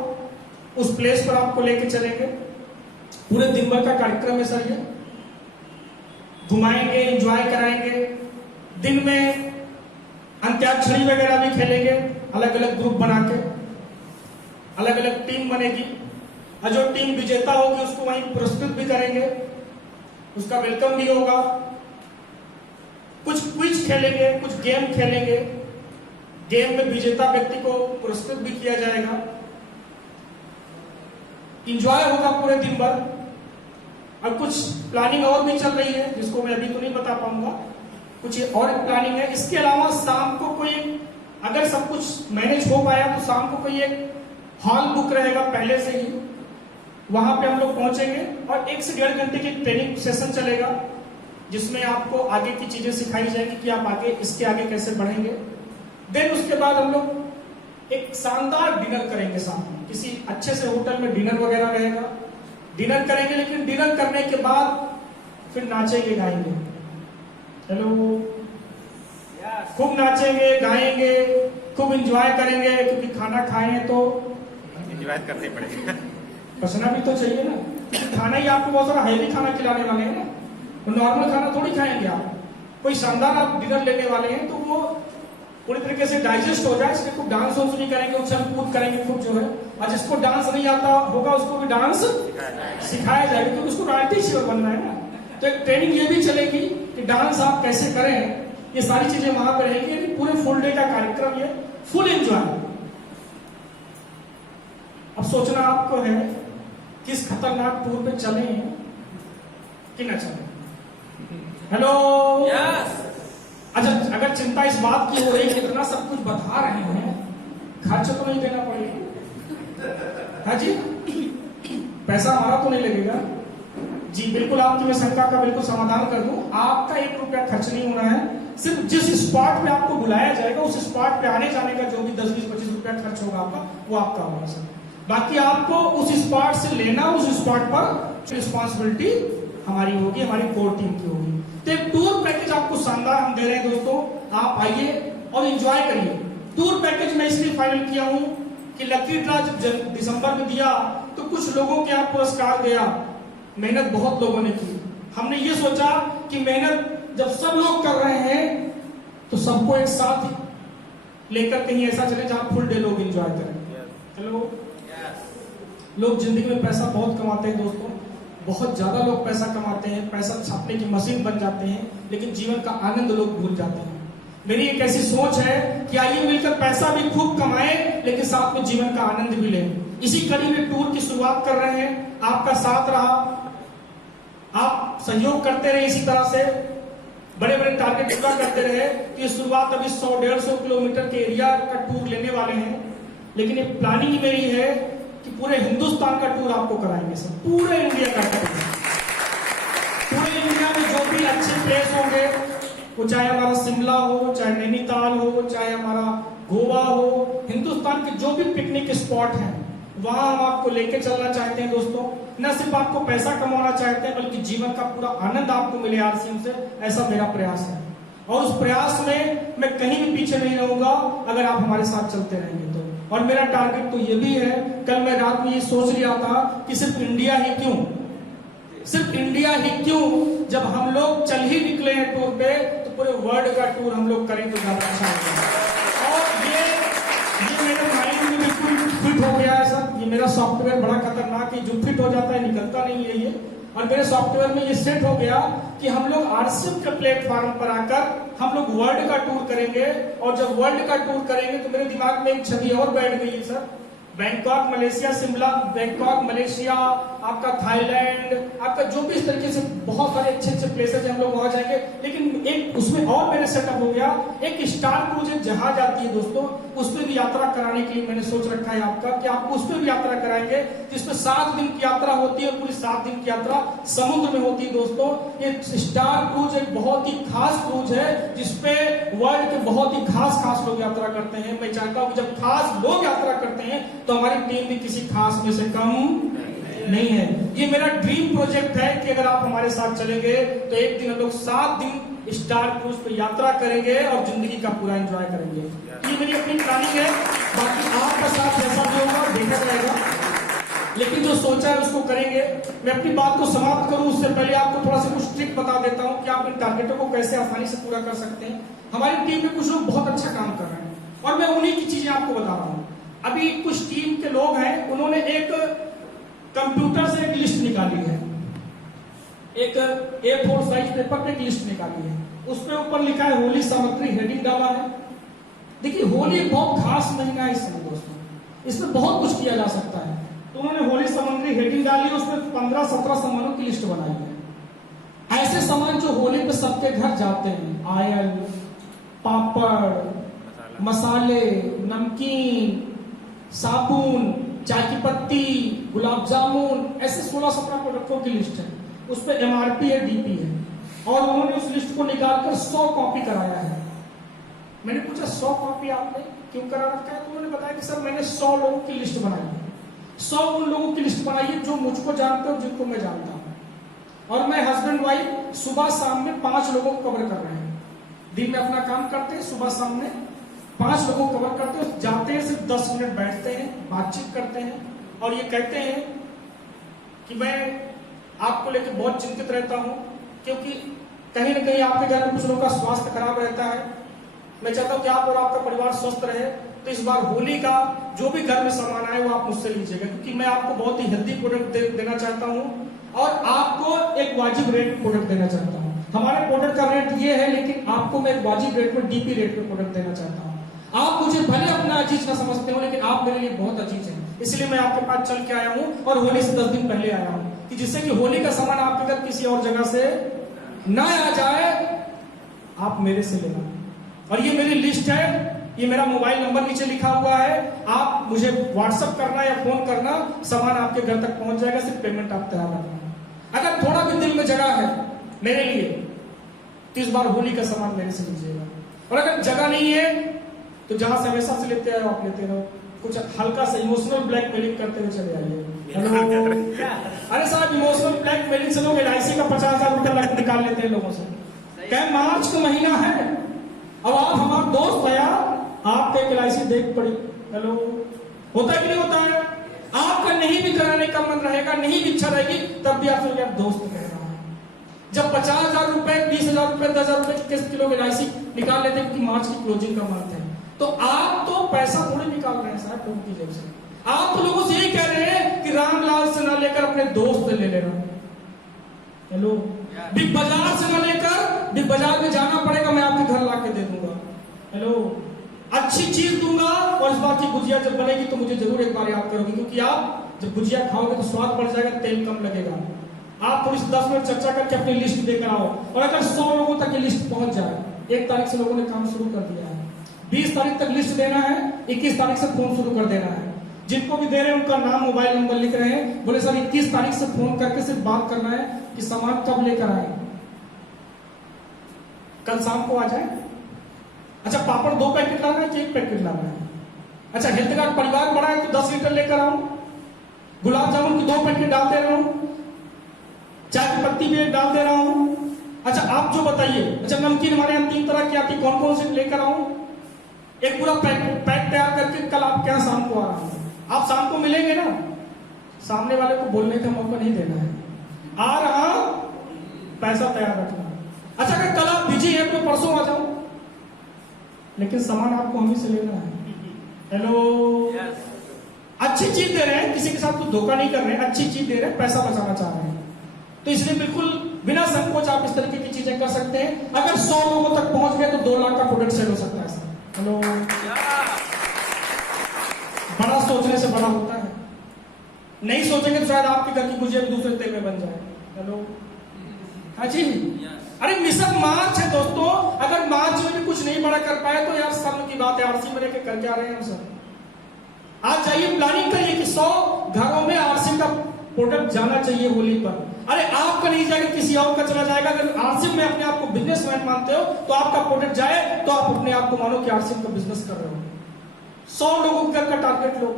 उस प्लेस पर आपको लेके चलेंगे। पूरे दिन भर का कार्यक्रम है सर, ये घुमाएंगे, एंजॉय कराएंगे। दिन में अंत्याक्षरी वगैरह भी खेलेंगे, अलग अलग ग्रुप बना के, अलग अलग टीम बनेगी और जो टीम विजेता होगी उसको वहीं पुरस्कृत भी करेंगे, उसका वेलकम भी होगा। कुछ क्विज खेलेंगे, कुछ गेम खेलेंगे, गेम में विजेता व्यक्ति को पुरस्कृत भी किया जाएगा। इंजॉय होगा पूरे दिन भर। और कुछ प्लानिंग और भी चल रही है जिसको मैं अभी तो नहीं बता पाऊंगा, कुछ और प्लानिंग है। इसके अलावा शाम को कोई, अगर सब कुछ मैनेज हो पाया तो शाम को कोई एक हॉल बुक रहेगा पहले से ही, वहां पे हम लोग पहुंचेंगे और 1 से 1.5 घंटे की ट्रेनिंग सेशन चलेगा जिसमें आपको आगे की चीजें सिखाई जाएगी कि आप आगे इसके आगे कैसे बढ़ेंगे। देन उसके बाद हम लोग एक शानदार डिनर करेंगे साथ में, किसी अच्छे से होटल में डिनर वगैरह रहेगा। डिनर करेंगे, लेकिन डिनर करने के बाद फिर नाचेंगे गाएंगे। हेलो, खूब नाचेंगे गाएंगे, खूब एंजॉय करेंगे क्योंकि खाना खाएं तो एंजॉय करने पड़ेगा, पसना भी तो चाहिए ना। खाना ही आपको बहुत सारा हैवी खाना खिलाने वाले हैं ना, तो नॉर्मल खाना थोड़ी खाएंगे आप। कोई शानदार आप डिनर लेने वाले हैं तो वो पूरी तरीके से डाइजेस्ट हो जाए, इसलिए खूब डांस वांस नहीं करेंगे, उछल कूद करेंगे खूब जो है। और जिसको डांस नहीं आता होगा उसको भी डांस सिखाया जाएगा क्योंकि उसको आर्टिस्ट बनना है ना। तो एक ट्रेनिंग ये भी चलेगी कि डांस आप कैसे करें, ये सारी चीजें वहां पर रहेंगी। पूरे फुल डे का कार्यक्रम, ये फुल एंजॉय। अब सोचना आपको है किस खतरनाक टूर पे चले कि ना चले। हेलो, अच्छा, अगर चिंता इस बात की हो रही है इतना सब कुछ बता रहे हैं, खर्च तो नहीं देना पड़ेगा? हाँ जी, पैसा हमारा तो नहीं लगेगा जी। बिल्कुल आपकी मैं शंका का बिल्कुल समाधान कर दूं, आपका 1 रुपया खर्च नहीं होना है। सिर्फ जिस स्पॉट पे आपको बुलाया जाएगा उस स्पॉट पे आने जाने का जो भी 10, 20, 25 रुपया खर्च होगा आपका, वो आपका होगा सर। बाकी आपको उस स्पॉट से लेना, उस स्पॉट पर रिस्पॉन्सिबिलिटी हमारी होगी, हमारी कोर टीम की होगी। तो एक टूर पैकेज आपको शानदार हम दे रहे हैं दोस्तों, आप आइए और एंजॉय करिए। टूर पैकेज मैं इसलिए फाइनल किया हूं कि लकी ड्रा जब दिसंबर में दिया तो कुछ लोगों के आप पुरस्कार गया, मेहनत बहुत लोगों ने की। हमने ये सोचा कि मेहनत जब सब लोग कर रहे हैं तो सबको एक साथ लेकर कहीं ऐसा चले जहां फुल डे लोग एंजॉय करें। हेलो, लोग जिंदगी में पैसा बहुत कमाते हैं दोस्तों, बहुत ज्यादा लोग पैसा कमाते हैं, पैसा छापने की मशीन बन जाते हैं, लेकिन जीवन का आनंद लोग भूल जाते हैं। मेरी एक ऐसी सोच है कि आइए मिलकर पैसा भी खूब कमाएं लेकिन साथ में जीवन का आनंद भी लें। इसी कड़ी में टूर की शुरुआत कर रहे हैं, आपका साथ रहा, आप सहयोग करते रहे, इसी तरह से बड़े बड़े टारगेट पूरा करते रहे। तो ये शुरुआत अभी 100-150 किलोमीटर के एरिया का टूर लेने वाले हैं, लेकिन ये प्लानिंग मेरी है कि पूरे हिंदुस्तान का टूर आपको कराएंगे सर, पूरे इंडिया का टूर। पूरे इंडिया में जो भी अच्छे प्लेस होंगे, वो चाहे हमारा शिमला हो, चाहे नैनीताल हो, चाहे हमारा गोवा हो, हिंदुस्तान के जो भी पिकनिक स्पॉट हैं वहां हम आपको लेके चलना चाहते हैं दोस्तों। न सिर्फ आपको पैसा कमाना चाहते हैं बल्कि जीवन का पूरा आनंद आपको मिले आरसीएम से, ऐसा मेरा प्रयास है। और उस प्रयास में मैं कहीं भी पीछे नहीं रहूंगा अगर आप हमारे साथ चलते रहेंगे तो। और मेरा टारगेट तो ये भी है, कल मैं रात में ये सोच रहा था कि सिर्फ इंडिया ही क्यों, सिर्फ इंडिया ही क्यों, जब हम लोग चल ही निकले हैं टूर पे तो पूरे वर्ल्ड का टूर हम लोग करें तो ज्यादा अच्छा होगा। और ये मेरे माइंड में बिल्कुल फिट हो गया है सर। ये मेरा सॉफ्टवेयर बड़ा खतरनाक है, जो फिट हो जाता है निकलता नहीं है ये। और मेरे सॉफ्टवेयर में ये सेट हो गया कि हम लोग आरसीएम के प्लेटफॉर्म पर आकर हम लोग वर्ल्ड का टूर करेंगे। और जब वर्ल्ड का टूर करेंगे तो मेरे दिमाग में एक छवि और बैठ गई है sir, Bangkok Malaysia, Shimla, Bangkok Malaysia, आपका थाईलैंड, आपका जो भी इस तरीके से बहुत सारे अच्छे अच्छे प्लेसेस हैं, हम लोग वहां जाएंगे। लेकिन एक उसमें और मेरे सेटअप हो गया, एक स्टार क्रूज एक जहाज आती है दोस्तों, उस पर भी यात्रा कराने के लिए मैंने सोच रखा है आपका कि आपको उस पर भी यात्रा कराएंगे, जिसमें 7 दिन की यात्रा होती है, पूरी 7 दिन की यात्रा समुद्र में होती है दोस्तों। ये स्टार क्रूज एक बहुत ही खास क्रूज है, जिसपे वर्ल्ड के बहुत ही खास लोग यात्रा करते हैं। मैं चाहता हूं कि जब खास लोग यात्रा करते हैं तो हमारी टीम भी किसी खास में से कम नहीं है। ये मेरा ड्रीम प्रोजेक्ट है कि अगर आप हमारे साथ चलेंगे तो एक दिन हम लोग 7 दिन स्टार क्रूज पे यात्रा करेंगे और जिंदगी का पूरा एंजॉय करेंगे। ये मेरी अपनी प्लानिंग है, बाकी आपका साथ जैसा भी होगा देखा जाएगा, लेकिन जो सोचा है उसको करेंगे। मैं अपनी बात को समाप्त करूं उससे पहले आपको थोड़ा सा कुछ ट्रिक बता देता हूं कि आप इन टारगेटों को कैसे आसानी से पूरा कर सकते हैं। हमारी टीम में कुछ लोग बहुत अच्छा काम कर रहे हैं और मैं उन्हीं की चीजें आपको बता रहा हूं। अभी कुछ टीम के लोग हैं, उन्होंने एक कंप्यूटर से एक लिस्ट निकाली है, एक A4 साइज पेपर पे एक लिस्ट निकाली है, उस पे ऊपर लिखा है होली सामग्री, हेडिंग डाला है। देखिए होली बहुत खास महीना है इस समय दोस्तों, इसमें बहुत कुछ किया जा सकता है। तो उन्होंने होली सामग्री हेडिंग डाली, उसमें 15-17 सामानों की लिस्ट बनाई है। ऐसे सामान जो होली पे सबके घर जाते हैं, आयल, पापड़, मसाले, नमकीन, साबुन, चाय की पत्ती, गुलाब जामुन, ऐसे 16-17 प्रोडक्टों की लिस्ट है। उस पर MRP है, DP है, और उन्होंने उस लिस्ट को निकालकर 100 कॉपी कराया है। मैंने पूछा 100 कॉपी आपने क्यों करा रखा है? तो उन्होंने बताया कि सर मैंने 100 लोगों की लिस्ट बनाई है, 100 उन लोगों की लिस्ट बनाई है जो मुझको जानते और जिनको मैं जानता हूं, और मैं हस्बैंड वाइफ सुबह शाम में 5 लोगों को कवर कर रहे हैं। दिन में अपना काम करते हैं, सुबह शाम में 5 लोगों को कवर करते हैं, जाते हैं सिर्फ 10 मिनट बैठते हैं, बातचीत करते हैं और ये कहते हैं कि मैं आपको लेकर बहुत चिंतित रहता हूं, क्योंकि कहीं ना कहीं आपके घर में कुछ लोगों का स्वास्थ्य खराब रहता है। मैं चाहता हूं कि आप और आपका परिवार स्वस्थ रहे, तो इस बार होली का जो भी घर में सामान आए वो आप मुझसे लीजिएगा, क्योंकि मैं आपको बहुत ही हेल्दी प्रोडक्ट देना चाहता हूं और आपको एक वाजिब रेट प्रोडक्ट देना चाहता हूं। हमारे प्रोडक्ट का रेट ये है, लेकिन आपको मैं एक वाजिब रेट में DP रेट में प्रोडक्ट देना चाहता हूं। आप मुझे भले अपना अजीज ना समझते हो, लेकिन आप मेरे लिए बहुत अजीज हैं, इसलिए मैं आपके पास चल के आया हूं और होली से 10 दिन पहले आया हूं, कि जिससे कि होली का सामान आपके घर किसी और जगह से ना आ जाए, आप मेरे से लेना। और ये मेरी लिस्ट है, ये मेरा मोबाइल नंबर नीचे लिखा हुआ है, आप मुझे व्हाट्सएप करना या फोन करना, सामान आपके घर तक पहुंच जाएगा, सिर्फ पेमेंट आप तैयार रखना। अगर थोड़ा भी दिल में जगह है मेरे लिए तो इस बार होली का सामान मेरे से लीजिएगा, और अगर जगह नहीं है तो जहां से हमेशा से लेते हैं आप लेते रहो। कुछ हल्का सा इमोशनल ब्लैकमेलिंग करते हुए चले आइए। अरे साहब इमोशनल ब्लैकमेलिंग से लोग LIC का 50,000 रुपया निकाल लेते हैं लोगों से। क्या मार्च का महीना है, अब आप हमारे दोस्त है यार, आपके LIC देख पड़ी, हेलो होता है कि नहीं होता है? आपका नहीं भी कराने का मन रहेगा, नहीं भी इच्छा रहेगी, तब भी आप सोचिए आप दोस्त कह रहा है। जब 50,000 रुपए, 20,000 रुपए, 10,000 रुपए की किस्त किलो LIC निकाल लेते हैं, क्योंकि मार्च की क्लोजिंग का मंथ है, तो आप तो पैसा थोड़ी निकाल रहे हैं साहब लोगों की जेब से। आप तो लोगों से यही कह रहे हैं कि रामलाल से ना लेकर अपने दोस्त से ले लेना। हेलो, बिग बाजार से ना लेकर, बिग बाजार में जाना पड़ेगा, मैं आपके घर लाके दे दूंगा। हेलो, अच्छी चीज दूंगा, और इस बात की गुजिया जब बनेगी तो मुझे जरूर एक बार याद करोगे, क्योंकि आप जब गुजिया खाओगे तो स्वाद बढ़ जाएगा, तेल कम लगेगा। आप थोड़ी 10 मिनट चर्चा करके अपनी लिस्ट देकर आओ, और अगर 100 लोगों तक ये लिस्ट पहुंच जाए, 1 तारीख से लोगों ने काम शुरू कर दिया है, 20 तारीख तक लिस्ट देना है, 21 तारीख से फोन शुरू कर देना है। जिनको भी दे रहे हैं उनका नाम, मोबाइल नंबर लिख रहे हैं, बोले सर 21 तारीख से फोन करके सिर्फ बात करना है कि सामान कब लेकर आए, कल शाम को आ जाए। अच्छा, पापड़ 2 पैकेट लाना है कि 1 पैकेट लाना है? अच्छा, हेल्थ कार्ड परिवार बड़ा है तो 10 लीटर लेकर आऊं, गुलाब जामुन की 2 पैकेट डालते रहूं, चाय की पत्ती भी डाल दे रहा हूं। अच्छा, आप जो बताइए। अच्छा, नमकीन हमारे यहाँ 3 तरह की आती, कौन कौन से लेकर आऊं? एक पूरा पैक तैयार करके कल आपके यहाँ शाम को आ रहा हूं। आप शाम को मिलेंगे ना? सामने वाले को बोलने का मौका नहीं देना है, आ रहा, पैसा तैयार रखना। अच्छा, अगर कल आप बिजी हैं तो परसों आ जाओ, लेकिन सामान आपको हम ही से लेना है। हेलो, अच्छी चीज दे रहे हैं, किसी के साथ कुछ धोखा नहीं कर रहे हैं, अच्छी चीज दे रहे हैं, पैसा बचाना चाह रहे हैं, तो इसलिए बिल्कुल बिना संकोच आप इस तरीके की चीजें कर सकते हैं। अगर 100 लोगों तक पहुंच गए तो 2 लाख का प्रोडक्ट सेल हो सकता है सर। हेलो, बड़ा सोचने से बड़ा होता है, नहीं सोचेंगे तो शायद आपके घर की भुजिया भी दूसरे तेल में बन जाए। हेलो, हाँ जी। अरे मिशन मार्च है दोस्तों, अगर मार्च में भी कुछ नहीं बड़ा कर पाए तो यार शर्म की बात है। आरसी में लेके कर क्या रहे हैं हम सब। आज जाइए प्लानिंग करिए कि 100 घरों में आरसी का प्रोडक्ट जाना चाहिए होली पर। अरे आपका नहीं जाएगा, किसी और का चला जाएगा। अगर आरसी में अपने आप को बिजनेसमैन मानते हो तो आपका प्रोडक्ट जाए तो आप अपने आप को मानो कि आरसी का बिजनेस कर रहे हो। 100 लोगों का टारगेट लो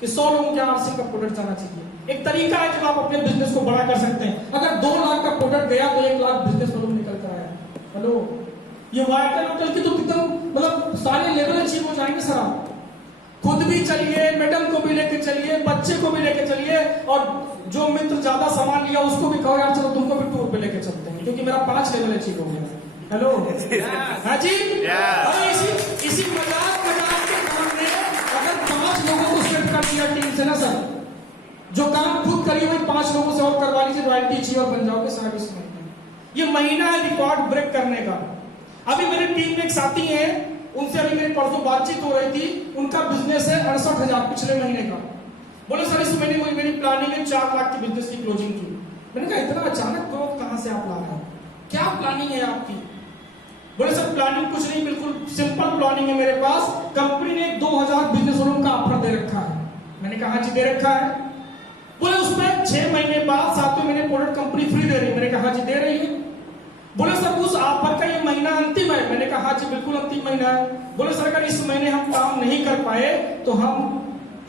कि 100 लोगों के आरसी का प्रोडक्ट जाना चाहिए। एक तरीका है जब आप अपने बिजनेस को बड़ा कर सकते हैं। अगर 2 लाख का प्रोडक्ट गया तो 1 लाख बिजनेस वॉल्यूम निकल कर आया। हेलो, ये वाइटल होटल की तो कितना मतलब सारे लेवल अचीव हो जाएंगे सर। आप खुद भी चलिए, मैडम को भी लेके चलिए, बच्चे को भी लेके चलिए, और जो मित्र ज्यादा सामान लिया उसको भी कहो यार चलो तुमको भी टूर पे लेके चलते हैं, क्योंकि मेरा 5 लेवल अचीव हो गया। हेलो, हाँ जी। अरे इसी मजाक के काम में अगर 5 लोगों को सेट कर दिया टीम से ना सर, जो काम खुद करिए वही 5 लोगों से और करवा लीजिए, रॉयल्टी अचीवर बन जाओगे सर्विस में। ये महीना है रिकॉर्ड ब्रेक करने का। अभी मेरी टीम में एक साथी है, उनसे अभी मेरी परसों बातचीत हो रही थी। उनका बिजनेस है 68,000 पिछले महीने का। बोले सर इस महीने मेरी प्लानिंग है 4 लाख की बिजनेस की क्लोजिंग की। मैंने कहा इतना अचानक ग्रोथ कहां से आप ला रहे हैं, क्या प्लानिंग है आपकी? बोले सर प्लानिंग कुछ नहीं, बिल्कुल सिंपल प्लानिंग है मेरे पास। कंपनी ने 2000 बिजनेस वॉल्यूम का ऑफर दे रखा है। मैंने कहा हाँ जी दे रखा है। बोले उसमें 6 महीने बाद 7वें महीने प्रोडक्ट कंपनी फ्री दे रही है। मैंने कहा हाँ जी दे रही है। बोले सर उस ऑफर का ये महीना अंतिम है। मैंने कहा हाँ जी बिल्कुल अंतिम महीना है। बोले सर अगर इस महीने हम काम नहीं कर पाए तो हम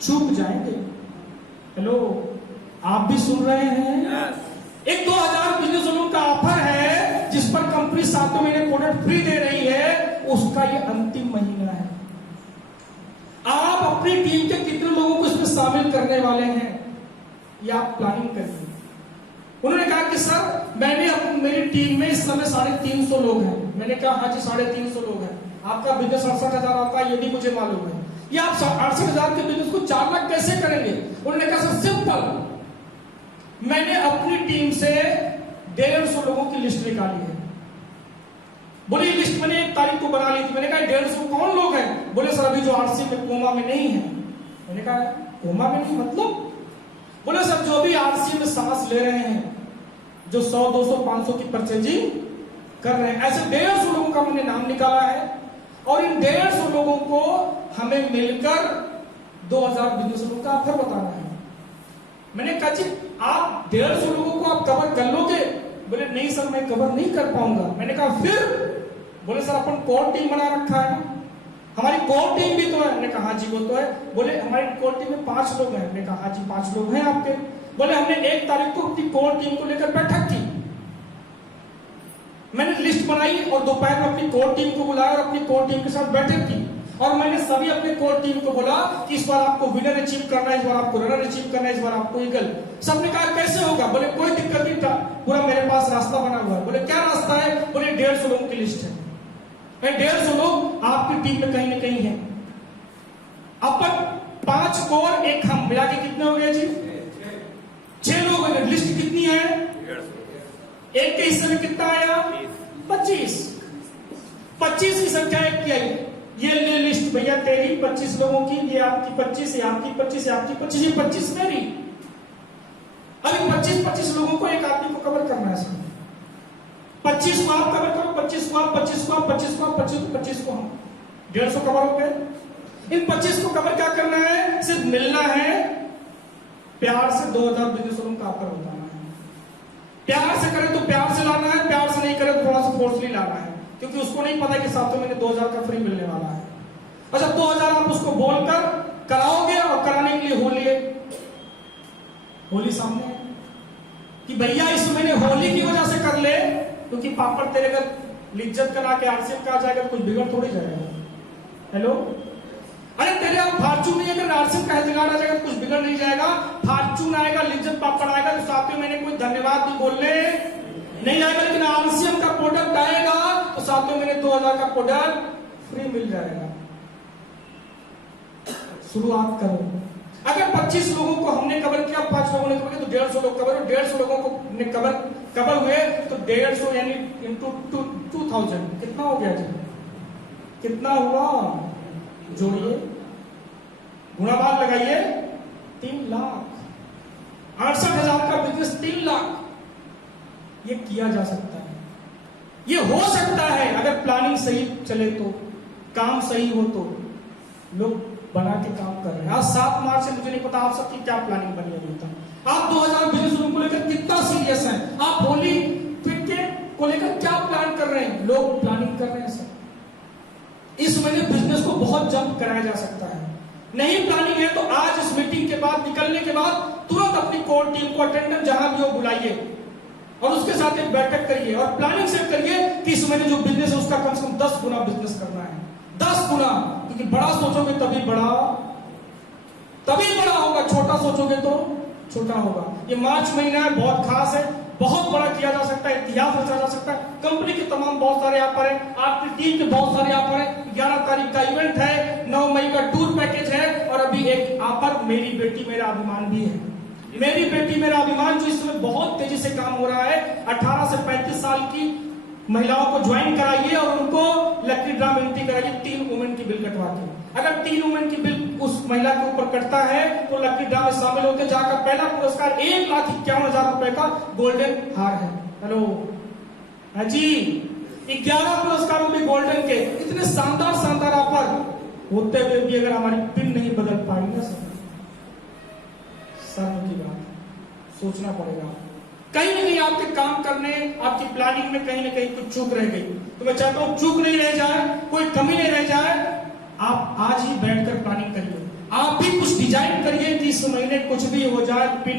चूक जाएंगे। हेलो, आप भी सुन रहे हैं? एक 2000 बिजनेस वॉल्यूम का ऑफर है जिस पर कंपनी 7वें महीने प्रोडक्ट फ्री दे रही है, उसका ये अंतिम महीना है। आप अपनी टीम के कितने लोगों को इसमें शामिल करने वाले हैं, या आप प्लानिंग करिए। उन्होंने कहा कि सर मेरी टीम में इस समय 350 लोग हैं। मैंने कहा हाँ जी 350 लोग हैं। आपका बिजनेस 68,000 आता है, ये भी मुझे मालूम है। ये आप 68,000 के बिजनेस को 4 लाख कैसे करेंगे? उन्होंने कहा सर सिंपल, मैंने अपनी टीम से 150 लोगों की लिस्ट निकाली है। बोले ये लिस्ट मैंने 1 तारीख को बना ली थी। मैंने कहा 150 कौन लोग हैं? बोले सर अभी जो आरसी में कोमा में नहीं है। मैंने कहा कोमा में नहीं मतलब? बोले सर जो भी आरसी में सांस ले रहे हैं, जो 100, 200, 500 की परचेजिंग कर रहे हैं, ऐसे 150 लोगों का मैंने नाम निकाला है। और इन 150 लोगों को हमें मिलकर 2000 बिजनेस लोगों का ऑफर बताना है। मैंने कहा जी आप 150 लोगों को आप कवर कर लोगे? बोले नहीं सर मैं कवर नहीं कर पाऊंगा। मैंने कहा फिर? बोले सर अपन कोर टीम बना रखा है, हमारी कोर टीम भी तो है। मैंने कहा हाँ जी वो तो है। बोले हमारी कोर टीम में 5 लोग हैं। मैंने कहा हाँ जी 5 लोग हैं आपके। बोले हमने 1 तारीख को अपनी कोर टीम को लेकर बैठक की। मैंने लिस्ट बनाई और दोपहर में अपनी कोर टीम को बुलाया और अपनी कोर टीम के साथ बैठक की। और मैंने सभी अपने कोर टीम को बोला कि इस बार आपको विनर अचीव करना है, इस बार आपको रनर अचीव करना है, इस बार आपको ईगल। सबने कहा कैसे होगा? बोले कोई दिक्कत नहीं था, पूरा मेरे पास रास्ता बना हुआ है। बोले क्या रास्ता है? बोले 150 लोगों की लिस्ट है। 150 लोग आपकी टीम में कहीं ना कहीं है। अपन 5 कोर 1 हम मिला के कितने हो गए जी? 6 लोग हैं। लिस्ट कितनी है? 1 के हिस्से में कितना आया? 25। 25 की संख्या 1 की आई। ये ले लिस्ट भैया तेरी 25 लोगों की, ये आपकी 25, ये आपकी 25, ये आपकी 25, ये 25 मेरी। अभी 25 लोगों को एक आदमी को कवर करना है सर। 25 को आप कवर करो, 25 को आप, 25 को आप, 25 को आप, 25 को हम, 150 कवर हो गए। इन 25 को कवर क्या करना है? सिर्फ मिलना है, प्यार से 2000 बिजनेस लोगों का ऑफर बताना है। प्यार से करे तो प्यार से लाना है, प्यार से नहीं करे तो थोड़ा सा फोर्सली लाना है, क्योंकि उसको नहीं पता कि 7वें महीने 2000 का फ्री मिलने वाला है। अच्छा 2000 आप उसको बोलकर कराओगे और कराने के लिए होली सामने है कि भैया इस महीने होली की वजह से कर ले, क्योंकि पापड़ तेरे घर लिज्जत करा के आरसीएफ का आ जाएगा, कुछ बिगड़ थोड़ी जाएगा। हेलो, अरे तेरे आप फॉर्चून नहीं, अगर आरसीएफ का जुगाड़ आ जाएगा कुछ बिगड़ नहीं जाएगा। फॉर्चून आएगा, लिज्जत पापड़ आएगा, तो 7वें महीने कोई धन्यवाद भी बोलने नहीं आएगा। लेकिन आरसीएम का प्रोडक्ट आएगा तो 7वें महीने 2000 का प्रोडक्ट फ्री मिल जाएगा। शुरुआत करो। अगर 25 लोगों को हमने कवर किया, 5 लोगों ने कवर किया, तो 150 लोग कवर, 150 लोगों को कवर हुए तो 150 यानी इंटू 2000 कितना हो गया जी? कितना हुआ? जोड़िए, गुणाभाग लगाइए, 3 लाख। 68,000 का बिजनेस 3 लाख, ये किया जा सकता है, ये हो सकता है अगर प्लानिंग सही चले तो, काम सही हो तो। लोग बना के काम कर रहे हैं। आज 7 मार्च से मुझे नहीं पता आप सबकी क्या प्लानिंग बनी है अभी तक। आप 2020 को लेकर कितना सीरियस हैं? आप होली क्रिकेट को लेकर क्या प्लान कर रहे हैं? लोग प्लानिंग कर रहे हैं सर। इस महीने बिजनेस को बहुत जंप कराया जा सकता है। नहीं प्लानिंग है तो आज इस मीटिंग के बाद, निकलने के बाद तुरंत अपनी कोर टीम को, अटेंडेंट जहां भी हो, बुलाइए और उसके साथ एक बैठक करिए और प्लानिंग सेट करिए कि इस महीने जो बिजनेस है उसका कम से कम 10 गुना बिजनेस करना है। 10 गुना, क्योंकि बड़ा सोचोगे तभी बड़ा होगा, छोटा सोचोगे तो छोटा होगा। ये मार्च महीना है, बहुत खास है, बहुत बड़ा किया जा सकता है, इतिहास रचा जा सकता है। कंपनी के तमाम बहुत सारे यहाँ पर है, आपकी टीम के बहुत सारे यहाँ पर है। 11 तारीख का इवेंट है, 9 मई का टूर पैकेज है और अभी एक यहाँ पर मेरी बेटी मेरा अभिमान भी है। मेरी बेटी मेरा अभिमान जो इस समय बहुत तेजी से काम हो रहा है। 18 से 35 साल की महिलाओं को ज्वाइन कराइए और उनको लकी ड्रा में एंट्री कराइए 3 वुमेन की बिल कटवा के। अगर 3 वुमेन की बिल उस महिला के ऊपर कटता है तो लकी ड्रा में शामिल होते, जहां पहला पुरस्कार 1,51,000 रुपए का गोल्डन हार है। हेलो हाँ जी, 11 पुरस्कारों में गोल्डन के, इतने शानदार शानदार ऑफर होते हुए भी अगर हमारी पिन नहीं बदल पाई ना सर, शर्म की बात, सोचना पड़ेगा। कहीं ना कहीं आपके काम करने, आपकी प्लानिंग में कहीं ना कहीं कुछ चूक रह गई। तो मैं चाहता हूं चूक नहीं रह जाए, कोई कमी नहीं रह जाए। आप आज ही बैठकर प्लानिंग करिए, आप भी कुछ डिजाइन करिए कि इस महीने कुछ भी हो जाए, पिन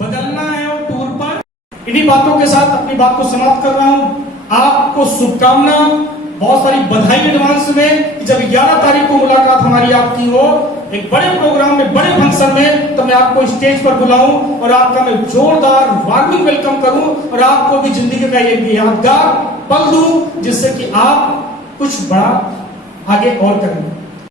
बदलना है और टूर पर। इन्हीं बातों के साथ अपनी बात को समाप्त कर रहा हूं। आपको शुभकामना, बहुत सारी बधाई एडवांस में कि जब 11 तारीख को मुलाकात हमारी आपकी हो एक बड़े प्रोग्राम में, बड़े फंक्शन में, तो मैं आपको स्टेज पर बुलाऊं और आपका मैं जोरदार वार्मिंग वेलकम करूं और आपको भी जिंदगी का एक यादगार पल दूं जिससे कि आप कुछ बड़ा आगे और करें।